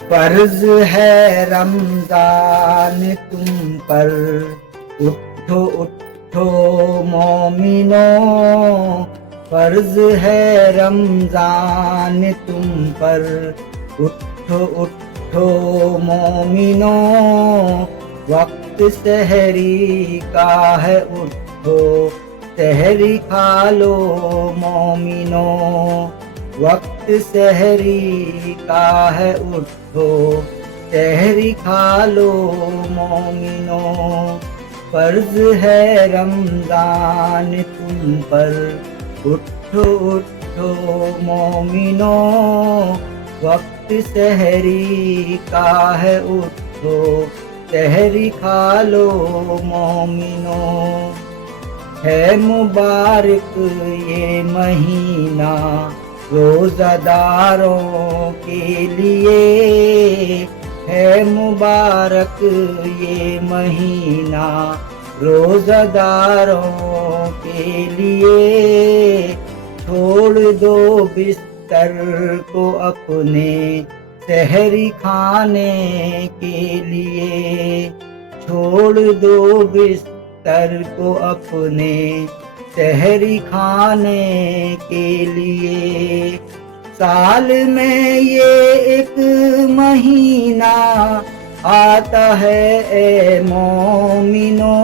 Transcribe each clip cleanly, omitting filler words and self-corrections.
فرض ہے رمضان تم پر، اٹھو اٹھو مومنو، فرض ہے رمضان تم پر، اٹھو اٹھو مومنو، وقت سحری کا ہے، اٹھو سحری کھا لو مومنو، وقت سحری کا ہے، اٹھو سحری کھا لو مومنو، فرض ہے رمضان تم پر، اٹھو اٹھو مومنو، وقت سحری کا ہے، اٹھو سحری کھا لو مومنو، ہے مبارک یہ مہینہ روزہ داروں کے لیے، ہے مبارک یہ مہینہ روزہ داروں کے لیے، چھوڑ دو بستر کو اپنے سحری کھانے کے لیے، چھوڑ دو بستر کو اپنے سحری کھانے کے لیے، سال میں یہ ایک مہینہ آتا ہے اے مومنو،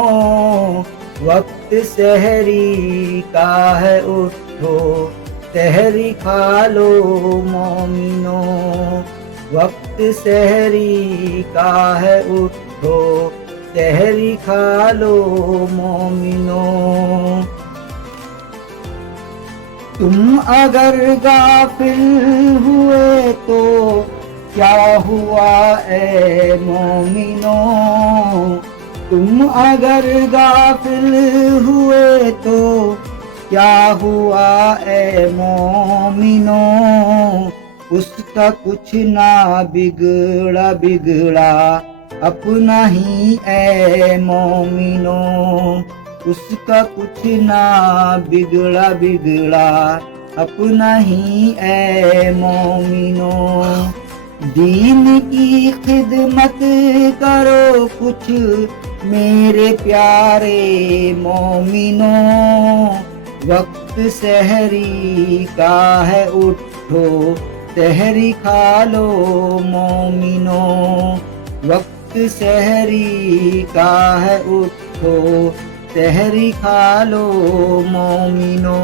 وقت سحری کا ہے، اٹھو سحری کھا لو مومنو، وقت سحری کا ہے، اٹھو سحری کھا لو مومنو، تم اگر غافل ہوئے تو کیا ہوا اے مومنو، تم اگر غافل ہوئے تو کیا ہوا اے مومنو، اس کا کچھ نہ بگڑا اپنا ہی اے مومنو، اس کا کچھ نہ بگڑا اپنا ہی اے مومنو، دین کی خدمت کرو کچھ میرے پیارے مومنو، وقت سحری کا ہے، اٹھو سحری کھا لو مومنو، وقت سحری کا ہے، اٹھو سحری کھا لو مومنو،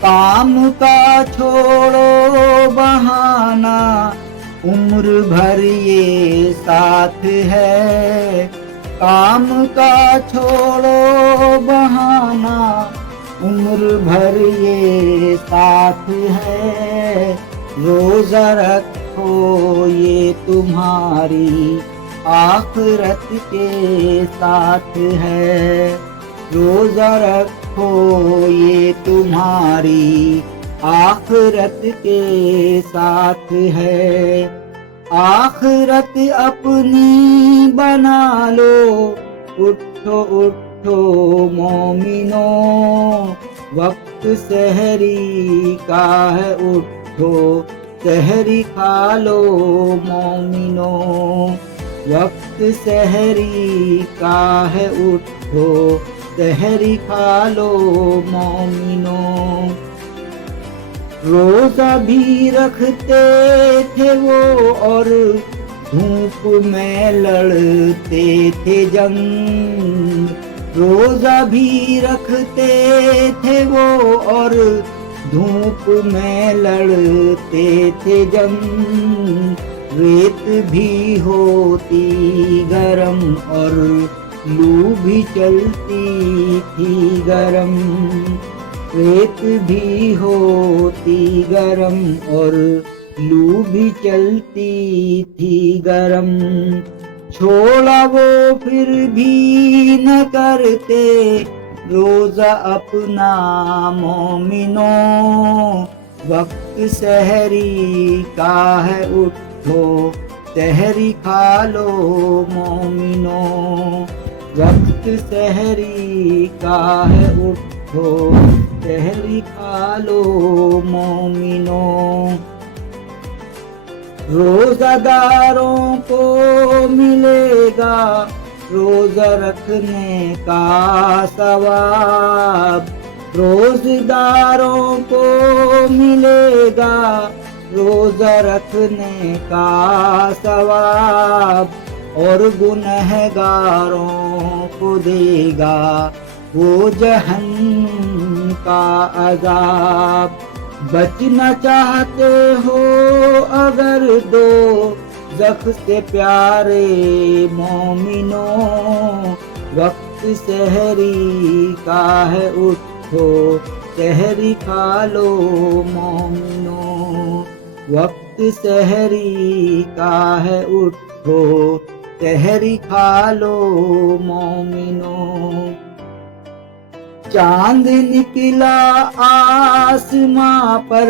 کام کا چھوڑو بہانہ عمر بھر یہ ساتھ ہے، کام کا چھوڑو بہانہ عمر بھر یہ ساتھ ہے، روزہ رکھو یہ تمہاری آخرت کے ساتھ ہے، روزہ رکھو یہ تمہاری آخرت کے ساتھ ہے، آخرت اپنی بنا لو، اٹھو اٹھو مومنو، وقت سحری کا ہے، اٹھو سحری کھا لو مومنو، وقت سحری کا ہے، اٹھو سحری کھا لو مومنو، روزہ بھی رکھتے تھے وہ اور دھوپ میں لڑتے تھے جنگ، روزہ بھی رکھتے تھے وہ اور دھوپ میں لڑتے تھے جنگ، ریت بھی ہوتی گرم اور لو بھی چلتی تھی گرم، ریت بھی ہوتی گرم اور لو بھی چلتی تھی گرم، چھوڑا وہ پھر بھی نہ کرتے روزہ اپنا مومنو، وقت سحری کا ہے، اٹھو سحری کھا لو مومنو، وقت سحری کا ہے، اٹھو سحری کھا لو مومنو، روزہ کو ملے گا روزہ رکھنے کا ثواب، روزداروں کو ملے گا روزہ رکھنے کا ثواب، اور گنہگاروں کو دے گا وہ جہنم کا عذاب۔ بچنا چاہتے ہو اگر دوزخ سے پیارے مومنوں، وقت سحری کا ہے اٹھو سحری کھا لو مومنوں، وقت سحری کا ہے اٹھو سحری کھا لو مومنوں۔ چاند نکلا آسماں پر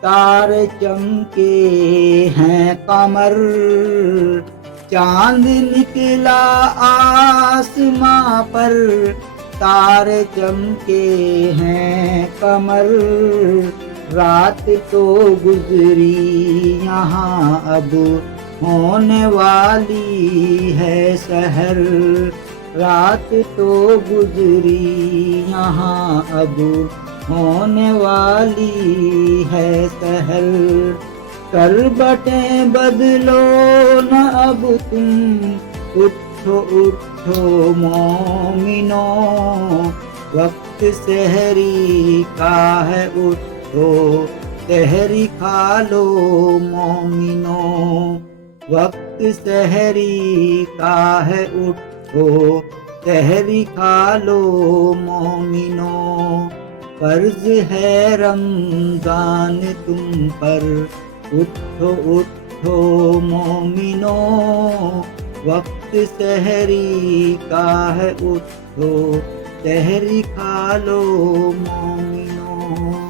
تارے چمکے ہیں قمر، چاند نکلا آسماں پر تارے چمکے ہیں قمر، رات تو گزری یہاں اب ہونے والی ہے سحر، رات تو گزری یہاں اب ہونے والی ہے سحر، کربٹیں بدلو نہ اب تم اٹھو اٹھو مومنوں، وقت سحری کا ہے اٹھو سحری کھا لو مومنوں، وقت سحری کا ہے اٹھو سحری کھا لو مومنوں، فرض ہے رمضان تم پر اٹھو اٹھو مومنوں، وقت سحری کا ہے اٹھو سحری کھا لو مومنوں۔